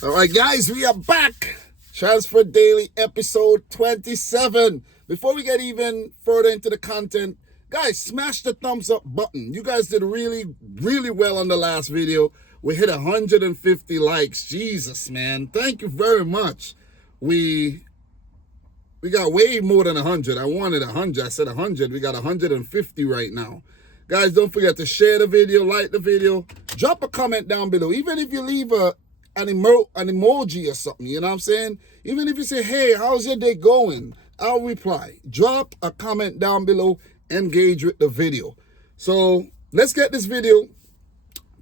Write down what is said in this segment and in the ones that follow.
All right, guys, we are back. Transfer Daily episode 27. Before we get even further into the content, guys, smash the thumbs up button. You guys did really, really well on the last video. We hit 150 likes. Jesus, man. Thank you very much. We got way more than 100. I wanted 100. I said 100. We got 150 right now. Guys, don't forget to share the video, like the video, drop a comment down below. Even if you leave an emoji or something, you know what I'm saying? Even if you say, hey, how's your day going? I'll reply. Drop a comment down below. Engage with the video. So let's get this video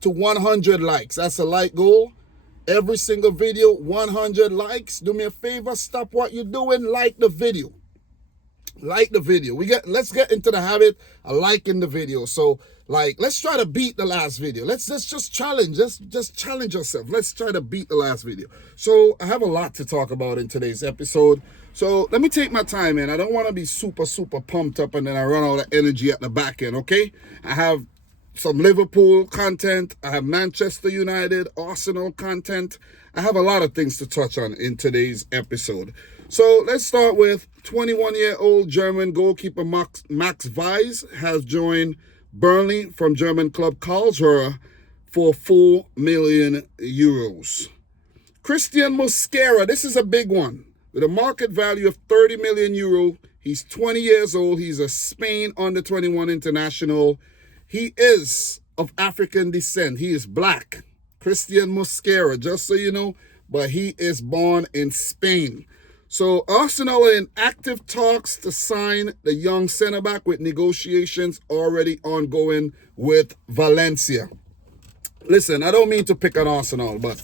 to 100 likes. That's a like goal. Every single video, 100 likes. Do me a favor, stop what you're doing, like the video. Like the video. Let's get into the habit of liking the video. So, let's try to beat the last video. Let's just challenge. Just challenge yourself. Let's try to beat the last video. So, I have a lot to talk about in today's episode. So, let me take my time, man. I don't want to be super pumped up and then I run out of energy at the back end, okay? I have some Liverpool content. I have Manchester United, Arsenal content. I have a lot of things to touch on in today's episode. So let's start with 21-year-old German goalkeeper Max Weiss has joined Burnley from German club Karlsruhe for 4 million euros. Christian Mosquera, this is a big one. With a market value of 30 million euro, he's 20 years old. He's a Spain under-21 international. He is of African descent. He is black. Christian Mosquera, just so you know, but he is born in Spain. So Arsenal are in active talks to sign the young centre-back with negotiations already ongoing with Valencia. Listen, I don't mean to pick on Arsenal, but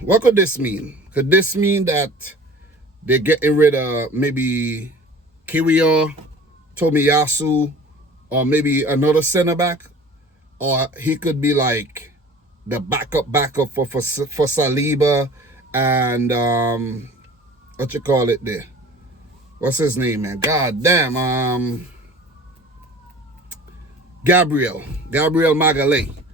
what could this mean? Could this mean that they're getting rid of maybe Kiwior, Tomiyasu, or maybe another centre-back? Or he could be like the backup for Saliba and what you call it there? What's his name, man? God damn, Gabriel Magalhaes.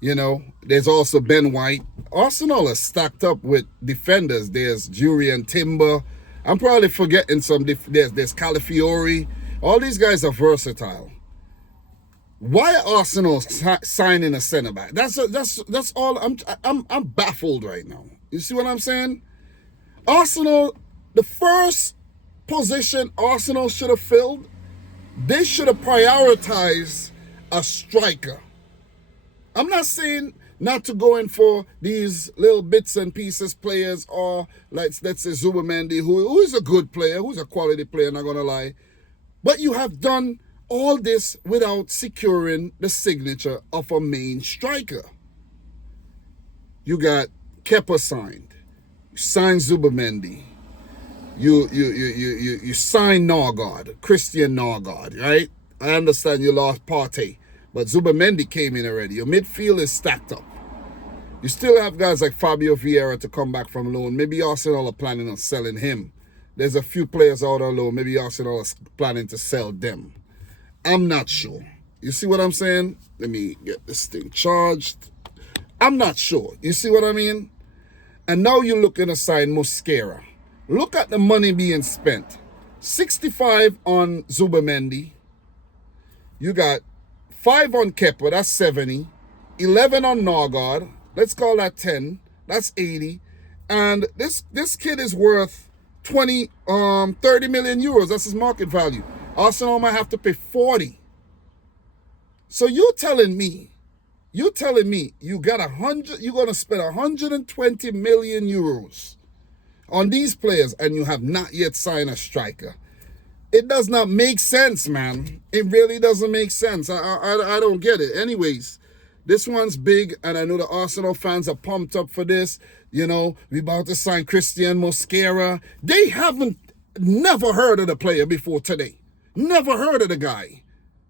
You know, there's also Ben White. Arsenal is stacked up with defenders. There's Jurian Timber. I'm probably forgetting some. There's Calafiori. All these guys are versatile. Why are Arsenal signing a centre back? That's all. I'm baffled right now. You see what I'm saying? Arsenal, the first position Arsenal should have filled, they should have prioritized a striker. I'm not saying not to go in for these little bits and pieces players, or let's say Zubamendi, who is a good player, who's a quality player, not gonna lie. But you have done all this without securing the signature of a main striker. You got Kepa signed. You signed Zubamendi. You signed Norgard, Christian Norgard, right? I understand you lost Partey, but Zubamendi came in already. Your midfield is stacked up. You still have guys like Fabio Vieira to come back from loan. Maybe Arsenal are planning on selling him. There's a few players out on loan. Maybe Arsenal is planning to sell them. I'm not sure. You see what I'm saying? Let me get this thing charged. I'm not sure. You see what I mean? And now you're looking to sign Mosquera. Look at the money being spent. 65 on Zubamendi. You got 5 on Kepa, that's 70. 11 on Norgard. Let's call that 10. That's 80. And this kid is worth 30 million euros. That's his market value. Arsenal might have to pay 40. So you're telling me you got 100, you're gonna spend 120 million euros on these players and you have not yet signed a striker. It does not make sense, man. It really doesn't make sense. I don't get it. Anyways, this one's big, and I know the Arsenal fans are pumped up for this. You know, we about to sign Christian Mosquera. They haven't never heard of the player before today. Never heard of the guy.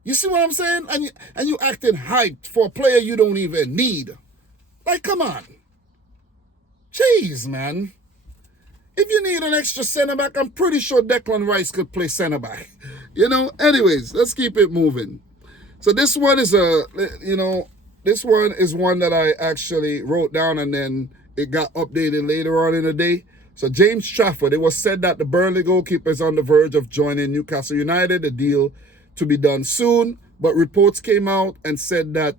You see what I'm saying? And you acting hyped for a player you don't even need. Like, come on. Jeez, man. If you need an extra centre-back, I'm pretty sure Declan Rice could play centre-back. You know? Anyways, let's keep it moving. So this one is a, you know, this one is one that I actually wrote down and then it got updated later on in the day. So James Trafford, it was said that the Burnley goalkeeper is on the verge of joining Newcastle United, a deal to be done soon. But reports came out and said that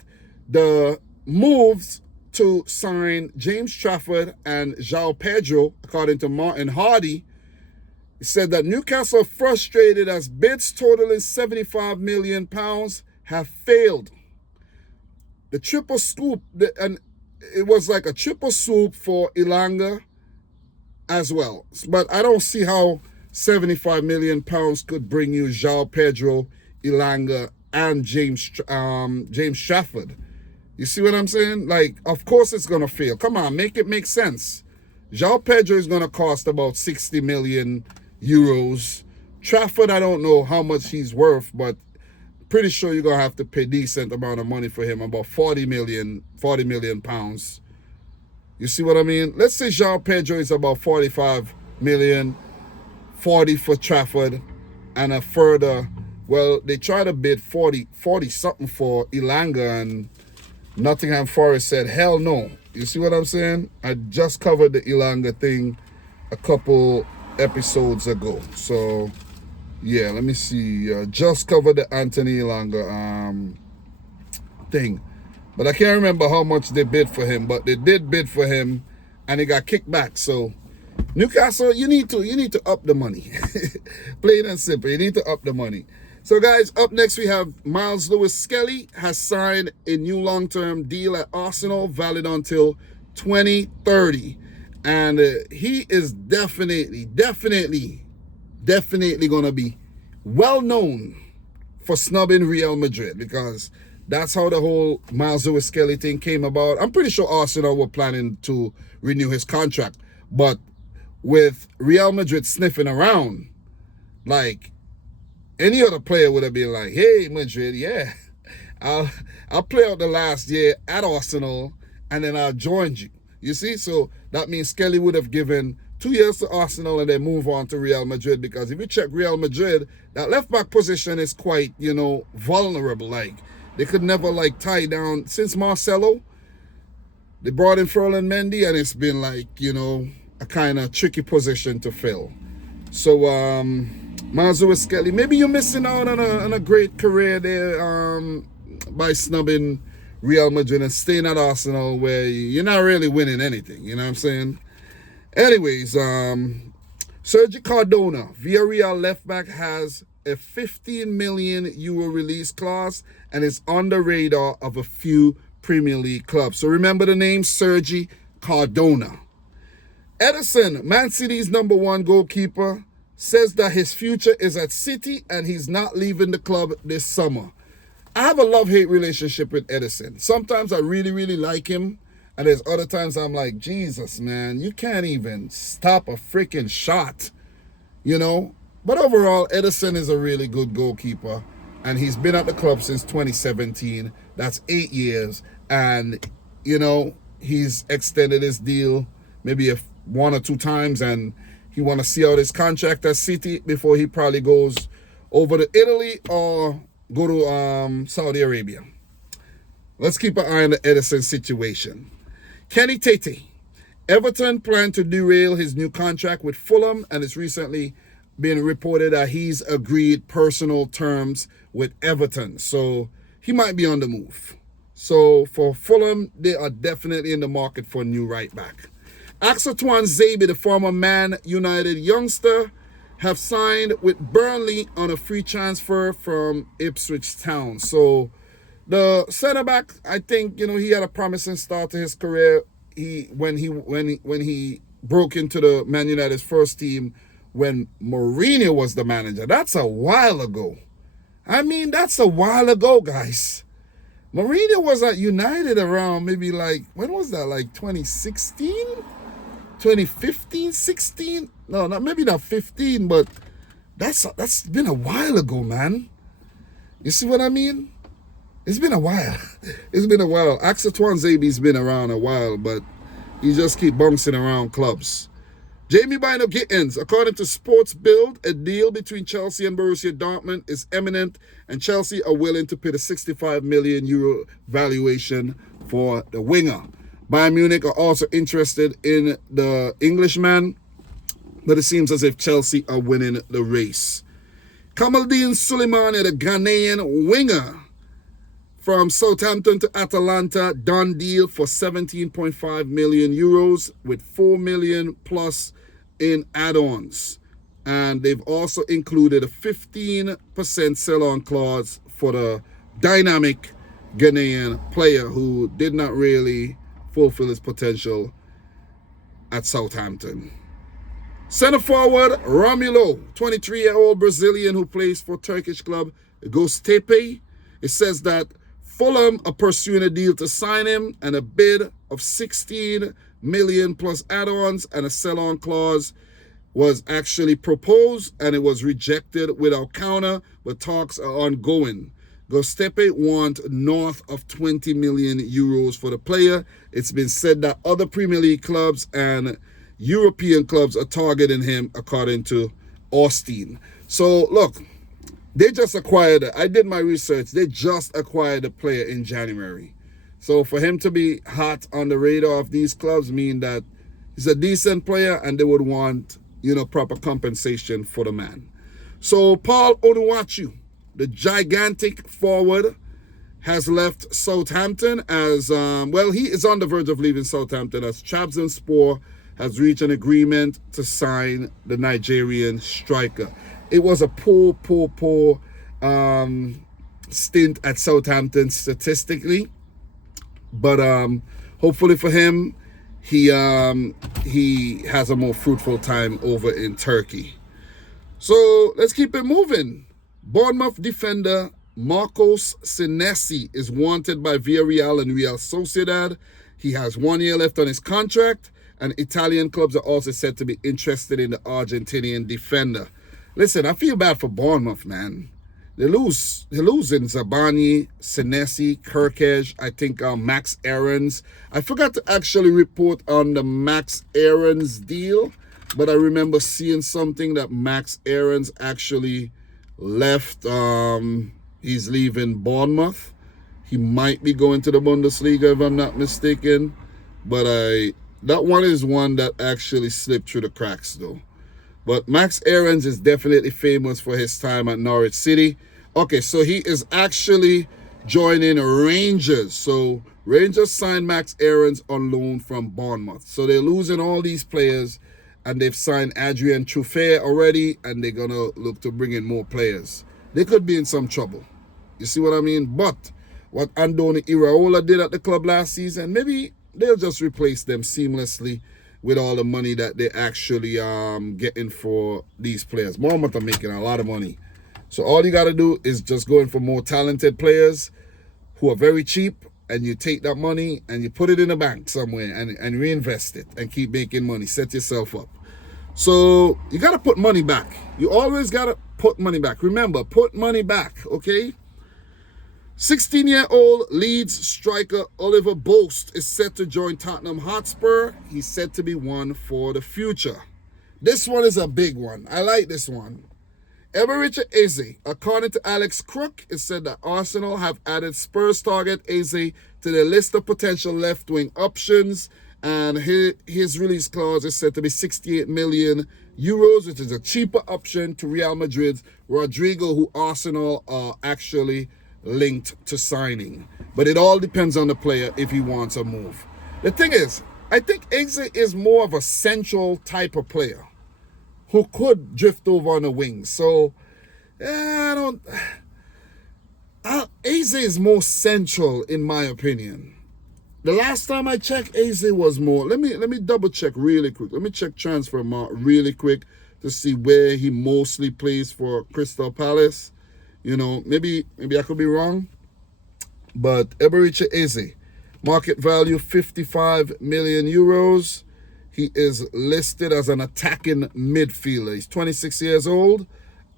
the moves to sign James Trafford and João Pedro, according to Martin Hardy, said that Newcastle are frustrated as bids totaling £75 million have failed. The triple scoop, and it was like a triple swoop for Ilanga as well. But I don't see how £75 million could bring you João Pedro, Ilanga, and James Trafford. You see what I'm saying? Like, of course it's going to fail. Come on, make it make sense. João Pedro is going to cost about 60 million euros. Trafford, I don't know how much he's worth, but pretty sure you're going to have to pay a decent amount of money for him, about 40 million pounds. You see what I mean? Let's say João Pedro is about 45 million, 40 for Trafford, and a further, well, they try to bid 40 something for Ilanga, and Nottingham Forest said, hell no. You see what I'm saying? I just covered the Ilanga thing a couple episodes ago. So, yeah, let me see. Just covered the Anthony Ilanga thing. But I can't remember how much they bid for him. But they did bid for him, and he got kicked back. So, Newcastle, you need to up the money. Plain and simple. You need to up the money. So, guys, up next we have Miles Lewis-Skelly has signed a new long-term deal at Arsenal, valid until 2030. And he is definitely going to be well-known for snubbing Real Madrid, because that's how the whole Miles Lewis-Skelly thing came about. I'm pretty sure Arsenal were planning to renew his contract. But with Real Madrid sniffing around, like, any other player would have been like, hey, Madrid, yeah, I'll play out the last year at Arsenal, and then I'll join you. You see? So that means Skelly would have given 2 years to Arsenal and then move on to Real Madrid, because if you check Real Madrid, that left-back position is quite, vulnerable. Like, they could never, tie down. Since Marcelo, they brought in Ferland Mendy, and it's been, a kind of tricky position to fill. So, Miles Lewis-Skelly, maybe you're missing out on a great career there by snubbing Real Madrid and staying at Arsenal, where you're not really winning anything. You know what I'm saying? Anyways, Sergi Cardona, Villarreal left-back, has a 15 million euro release clause and is on the radar of a few Premier League clubs. So remember the name, Sergi Cardona. Ederson, Man City's #1 goalkeeper, says that his future is at City and he's not leaving the club this summer. I have a love-hate relationship with Ederson. Sometimes I really, really like him, and there's other times I'm like, Jesus, man, you can't even stop a freaking shot, But overall, Ederson is a really good goalkeeper, and he's been at the club since 2017. That's 8 years, and, he's extended his deal maybe one or two times, and he want to see out his contract at City before he probably goes over to Italy or go to Saudi Arabia. Let's keep an eye on the Ederson situation. Kenny Tete. Everton plan to derail his new contract with Fulham, and it's recently been reported that he's agreed personal terms with Everton. So he might be on the move. So for Fulham, they are definitely in the market for a new right back. Axel Tuanzebe, the former Man United youngster, have signed with Burnley on a free transfer from Ipswich Town. So the centre-back, I think, he had a promising start to his career. When he broke into the Man United's first team when Mourinho was the manager. That's a while ago. I mean, that's a while ago, guys. Mourinho was at United around maybe when was that? 2016? 2015, 16? No, maybe not 15, but that's been a while ago, man. You see what I mean? It's been a while. It's been a while. Axel Tuanzebe's been around a while, but he just keep bouncing around clubs. Jamie Bino Gittins, according to Sports Build, a deal between Chelsea and Borussia Dortmund is imminent, and Chelsea are willing to pay the 65 million euro valuation for the winger. Bayern Munich are also interested in the Englishman, but it seems as if Chelsea are winning the race. Kamaldeen Suleimani, the Ghanaian winger from Southampton to Atalanta, done deal for 17.5 million euros with 4 million plus in add-ons. And they've also included a 15% sell-on clause for the dynamic Ghanaian player who did not really fulfill his potential at Southampton. Center forward Romulo, 23-year-old Brazilian who plays for Turkish club Göztepe. It says that Fulham are pursuing a deal to sign him, and a bid of 16 million plus add-ons and a sell-on clause was actually proposed, and it was rejected without counter, but talks are ongoing. Göztepe want north of 20 million euros for the player. It's been said that other Premier League clubs and European clubs are targeting him, according to Austin. So, look, they just acquired it. I did my research. They just acquired a player in January. So for him to be hot on the radar of these clubs mean that he's a decent player and they would want, proper compensation for the man. So Paul Onuachu, the gigantic forward, has left Southampton as, he is on the verge of leaving Southampton as Trabzonspor has reached an agreement to sign the Nigerian striker. It was a poor stint at Southampton statistically, but hopefully for him, he has a more fruitful time over in Turkey. So let's keep it moving. Bournemouth defender Marcos Senesi is wanted by Villarreal and Real Sociedad. He has 1 year left on his contract, and Italian clubs are also said to be interested in the Argentinian defender. Listen, I feel bad for Bournemouth, man. They're losing Zabani, Senesi, Kirkej, I think Max Aarons. I forgot to actually report on the Max Aarons deal, but I remember seeing something that Max Aarons actually left. He's leaving Bournemouth. He might be going to the Bundesliga if I'm not mistaken, but that one is one that actually slipped through the cracks though. But Max Aarons is definitely famous for his time at Norwich City. Okay, so he is actually joining Rangers. So Rangers signed Max Aarons on loan from Bournemouth. So they're losing all these players, and they've signed Adrian Truffert already, and they're going to look to bring in more players. They could be in some trouble. You see what I mean? But what Andoni Iraola did at the club last season, maybe they'll just replace them seamlessly with all the money that they're actually getting for these players. Bournemouth are making a lot of money. So all you got to do is just go in for more talented players who are very cheap, and you take that money and you put it in a bank somewhere and reinvest it and keep making money. Set yourself up. So you got to put money back. You always got to put money back. Remember, put money back, okay? 16-year-old Leeds striker Oliver Boast is set to join Tottenham Hotspur. He's said to be one for the future. This one is a big one. I like this one. Eberechi Eze, according to Alex Crook, it said that Arsenal have added Spurs target Eze to their list of potential left-wing options, and his release clause is said to be 68 million euros, which is a cheaper option to Real Madrid's Rodrigo, who Arsenal are actually linked to signing. But it all depends on the player if he wants a move. The thing is, I think Eze is more of a central type of player who could drift over on the wings. So, Eze is more central in my opinion. The last time I checked, Eze was more. Let me double check really quick. Let me check transfer market really quick to see where he mostly plays for Crystal Palace. Maybe I could be wrong, but Eberechi Eze, market value 55 million euros. He is listed as an attacking midfielder. He's 26 years old,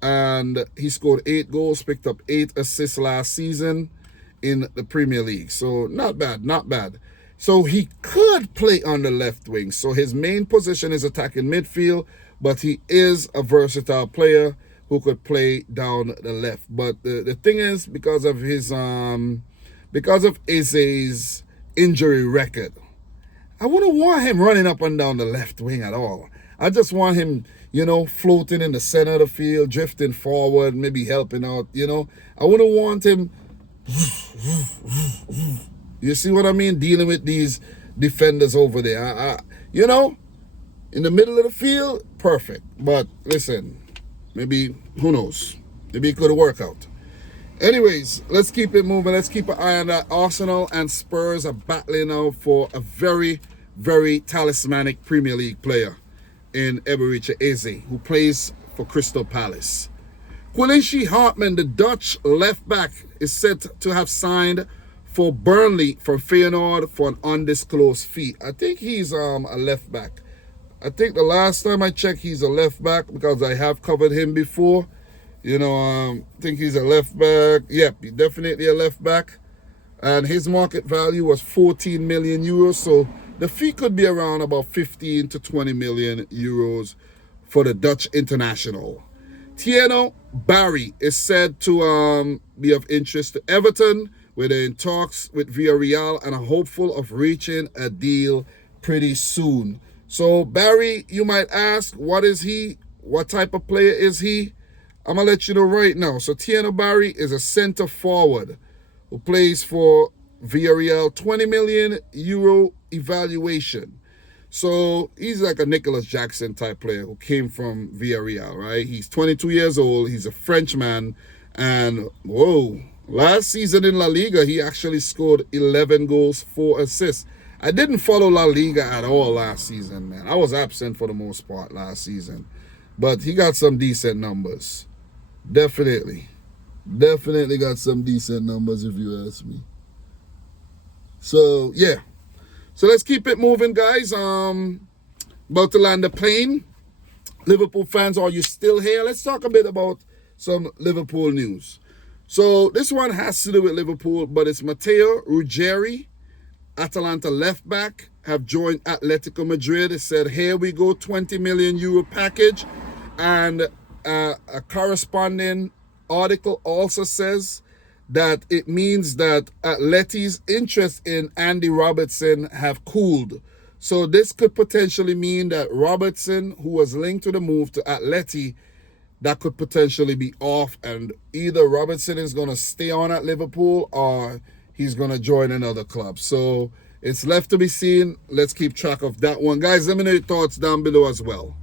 and he scored 8 goals, picked up 8 assists last season in the Premier League. So not bad. So he could play on the left wing. So his main position is attacking midfield, but he is a versatile player who could play down the left. But the thing is, because of Eze's injury record, I wouldn't want him running up and down the left wing at all. I just want him, floating in the center of the field, drifting forward, maybe helping out, I wouldn't want him, you see what I mean, dealing with these defenders over there. In the middle of the field, perfect. But listen, maybe, who knows, maybe it could work out. Anyways, let's keep it moving. Let's keep an eye on that. Arsenal and Spurs are battling now for a very, very talismanic Premier League player in Eberechi Eze, who plays for Crystal Palace. Quincy Hartman, the Dutch left back, is said to have signed for Burnley from Feyenoord for an undisclosed fee. I think he's a left back. I think the last time I checked, he's a left back because I have covered him before. I think he's a left back. Yep, he's definitely a left back. And his market value was 14 million euros. So the fee could be around about 15 to 20 million euros for the Dutch international. Tieno Barry is said to be of interest to Everton, where they're in talks with Villarreal and are hopeful of reaching a deal pretty soon. So Barry, you might ask, what is he? What type of player is he? I'm going to let you know right now. So Tieno Barry is a center forward who plays for Villarreal, 20 million euro evaluation. So he's like a Nicholas Jackson type player who came from Villarreal, right? He's 22 years old. He's a Frenchman. And, last season in La Liga, he actually scored 11 goals, 4 assists. I didn't follow La Liga at all last season, man. I was absent for the most part last season. But he got some decent numbers. Definitely got some decent numbers if you ask me. So, yeah. So let's keep it moving, guys. About to land the plane. Liverpool fans, are you still here? Let's talk a bit about some Liverpool news. So this one has to do with Liverpool, but it's Matteo Ruggeri, Atalanta left back, have joined Atletico Madrid. It said, here we go, 20 million euro package. And a corresponding article also says that it means that Atleti's interest in Andy Robertson have cooled. So this could potentially mean that Robertson, who was linked to the move to Atleti, that could potentially be off, and either Robertson is going to stay on at Liverpool or he's going to join another club. So it's left to be seen. Let's keep track of that one. Guys, let me know your thoughts down below as well.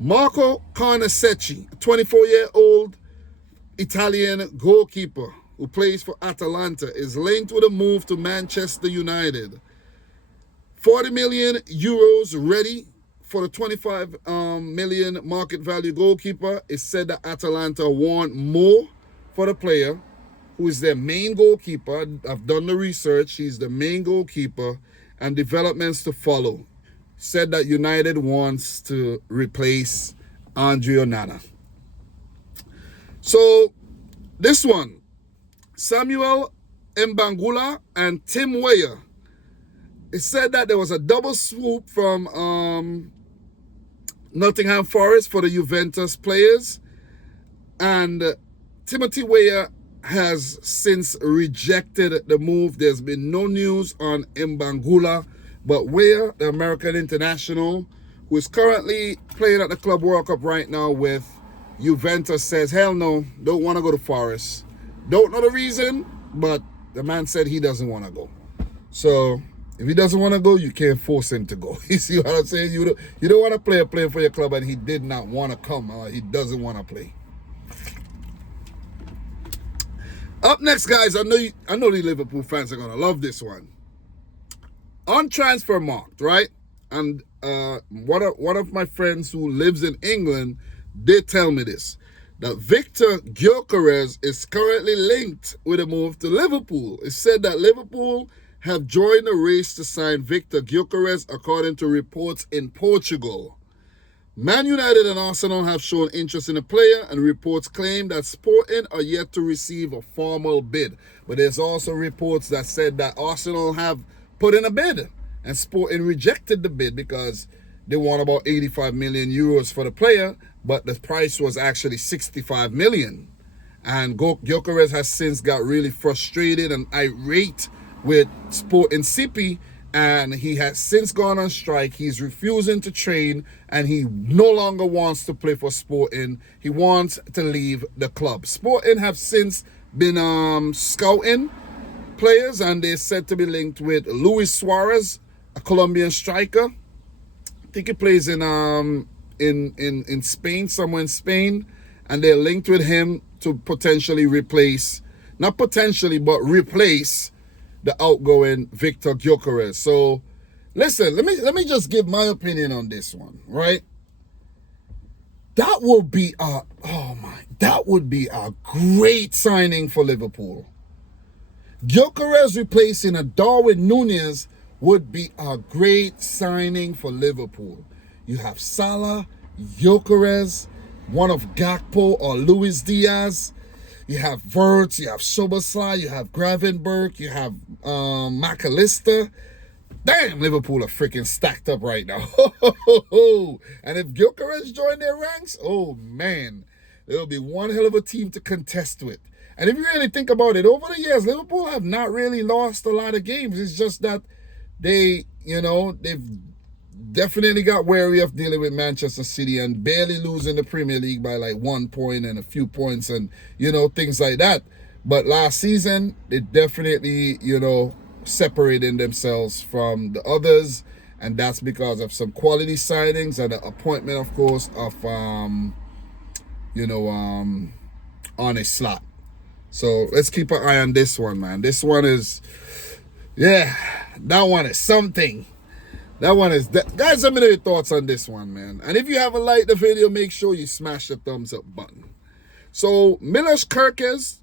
Marco Carnesecchi, a 24-year-old Italian goalkeeper who plays for Atalanta, is linked with a move to Manchester United. 40 million euros ready for the 25 million market value goalkeeper. It's said that Atalanta want more for the player, who is their main goalkeeper. I've done the research. He's the main goalkeeper, and developments to follow. Said that United wants to replace Andre Onana. So this one, Samuel Mbangula and Tim Weah. It said that there was a double swoop from Nottingham Forest for the Juventus players, and Timothy Weah has since rejected the move. There's been no news on Mbangula, but Weah, the American international, who is currently playing at the Club World Cup right now with Juventus, says, hell no, don't want to go to Forest. Don't know the reason, but the man said he doesn't want to go. So if he doesn't want to go, you can't force him to go. You see what I'm saying? You don't want to play a player for your club and he did not want to come. He doesn't want to play. Up next, guys, I know the Liverpool fans are going to love this one. On Transfermarkt, right? And one of my friends who lives in England did tell me this, that Viktor Gyokeres is currently linked with a move to Liverpool. It said that Liverpool have joined the race to sign Viktor Gyokeres, according to reports in Portugal. Man United and Arsenal have shown interest in the player, and reports claim that Sporting are yet to receive a formal bid. But there's also reports that said that Arsenal have put in a bid. And Sporting rejected the bid because they want about 85 million euros for the player, but the price was actually 65 million. And Gyokeres has since got really frustrated and irate with Sporting CP, and he has since gone on strike. He's refusing to train, and he no longer wants to play for Sporting. He wants to leave the club. Sporting have since been scouting players, and they're said to be linked with Luis Suarez, a Colombian striker. I think he plays in Spain, somewhere in Spain, and they're linked with him to potentially replace, not potentially, but replace the outgoing Viktor Gyokeres. So, listen, let me just give my opinion on this one, right? That would be a great signing for Liverpool. Gyokeres replacing a Darwin Núñez would be a great signing for Liverpool. You have Salah, Gyokeres, one of Gakpo or Luis Diaz. You have Wirtz, you have Szoboszlai, you have Gravenberch, you have McAllister. Damn, Liverpool are freaking stacked up right now. And if Gyokeres join their ranks, oh man, it'll be one hell of a team to contest with. And if you really think about it, over the years, Liverpool have not really lost a lot of games. It's just that they've definitely got wary of dealing with Manchester City and barely losing the Premier League by like 1 point and a few points and, things like that. But last season, they definitely, separating themselves from the others. And that's because of some quality signings and the appointment, of course, of, Arne Slot. So let's keep an eye on this one, man. This one is, that one is something. That one is that. Guys, let me know your thoughts on this one, man. And if you haven't liked the video, make sure you smash the thumbs up button. So Milos Kerkez,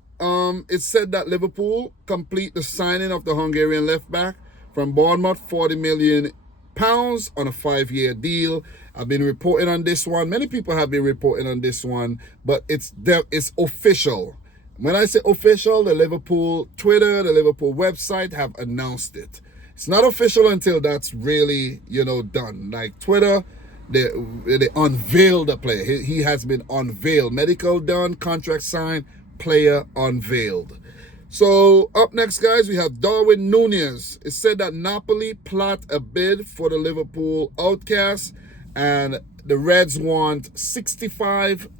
it's said that Liverpool complete the signing of the Hungarian left back from Bournemouth, £40 million on a 5-year deal. I've been reporting on this one. Many people have been reporting on this one, but it's official. When I say official, the Liverpool Twitter, the Liverpool website have announced it. It's not official until that's really, done. Like Twitter, they unveiled the player. He has been unveiled. Medical done, contract signed, player unveiled. So up next, guys, we have Darwin Núñez. It's said that Napoli plot a bid for the Liverpool outcast, and the Reds want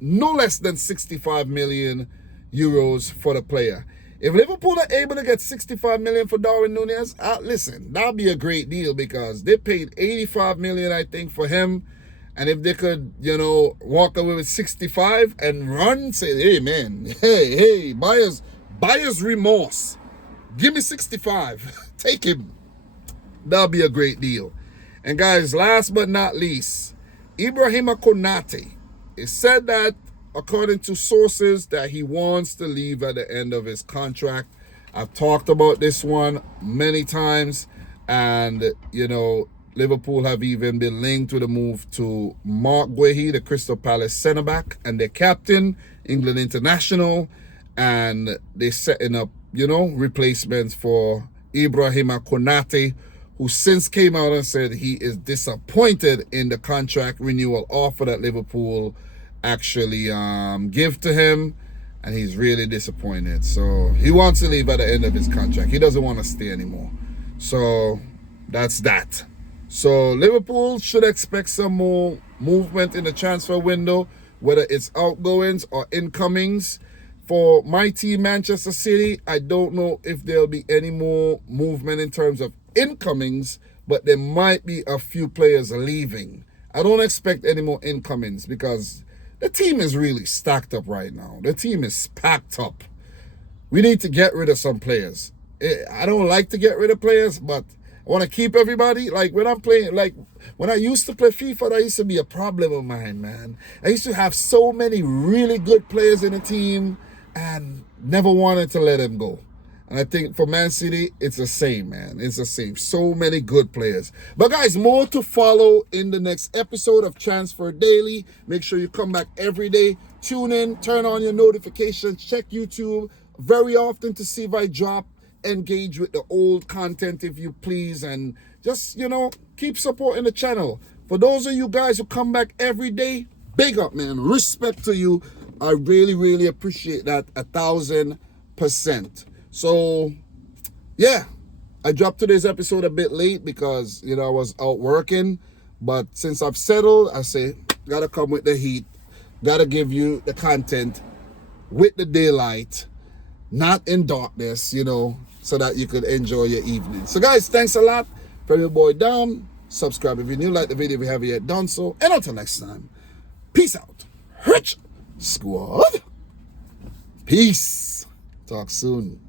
no less than 65 million euros for the player. If Liverpool are able to get 65 million for Darwin Núñez, listen, that'll be a great deal because they paid 85 million, I think, for him. And if they could, walk away with 65 and run, say, hey, man, hey, buyer's remorse. Give me 65. Take him. That'll be a great deal. And guys, last but not least, Ibrahima Konate. It said that, according to sources, that he wants to leave at the end of his contract. I've talked about this one many times, and Liverpool have even been linked with a move to Mark Guehi, the Crystal Palace centre back, and their captain, England international, and they're setting up replacements for Ibrahima Konate, who since came out and said he is disappointed in the contract renewal offer that Liverpool actually give to him, and he's really disappointed. So he wants to leave at the end of his contract. He doesn't want to stay anymore. So that's that. So Liverpool should expect some more movement in the transfer window, whether it's outgoings or incomings. For my team, Manchester City, I don't know if there'll be any more movement in terms of incomings, but there might be a few players leaving. I don't expect any more incomings because the team is really stacked up right now. The team is packed up. We need to get rid of some players. I don't like to get rid of players, but I want to keep everybody. Like when I'm playing, like when I used to play FIFA, that used to be a problem of mine, man. I used to have so many really good players in the team and never wanted to let them go. And I think for Man City, it's the same, man. It's the same. So many good players. But guys, more to follow in the next episode of Transfer Daily. Make sure you come back every day. Tune in, turn on your notifications, check YouTube very often to see if I drop engage with the old content if you please, and just, keep supporting the channel. For those of you guys who come back every day, big up, man. Respect to you. I really, really appreciate that 1,000%. So, yeah, I dropped today's episode a bit late because, I was out working. But since I've settled, I say, gotta come with the heat. Gotta give you the content with the daylight, not in darkness, so that you could enjoy your evening. So, guys, thanks a lot. From your boy Dom. Subscribe if you're new, like the video if you haven't yet done so. And until next time, peace out. Rich Squad. Peace. Talk soon.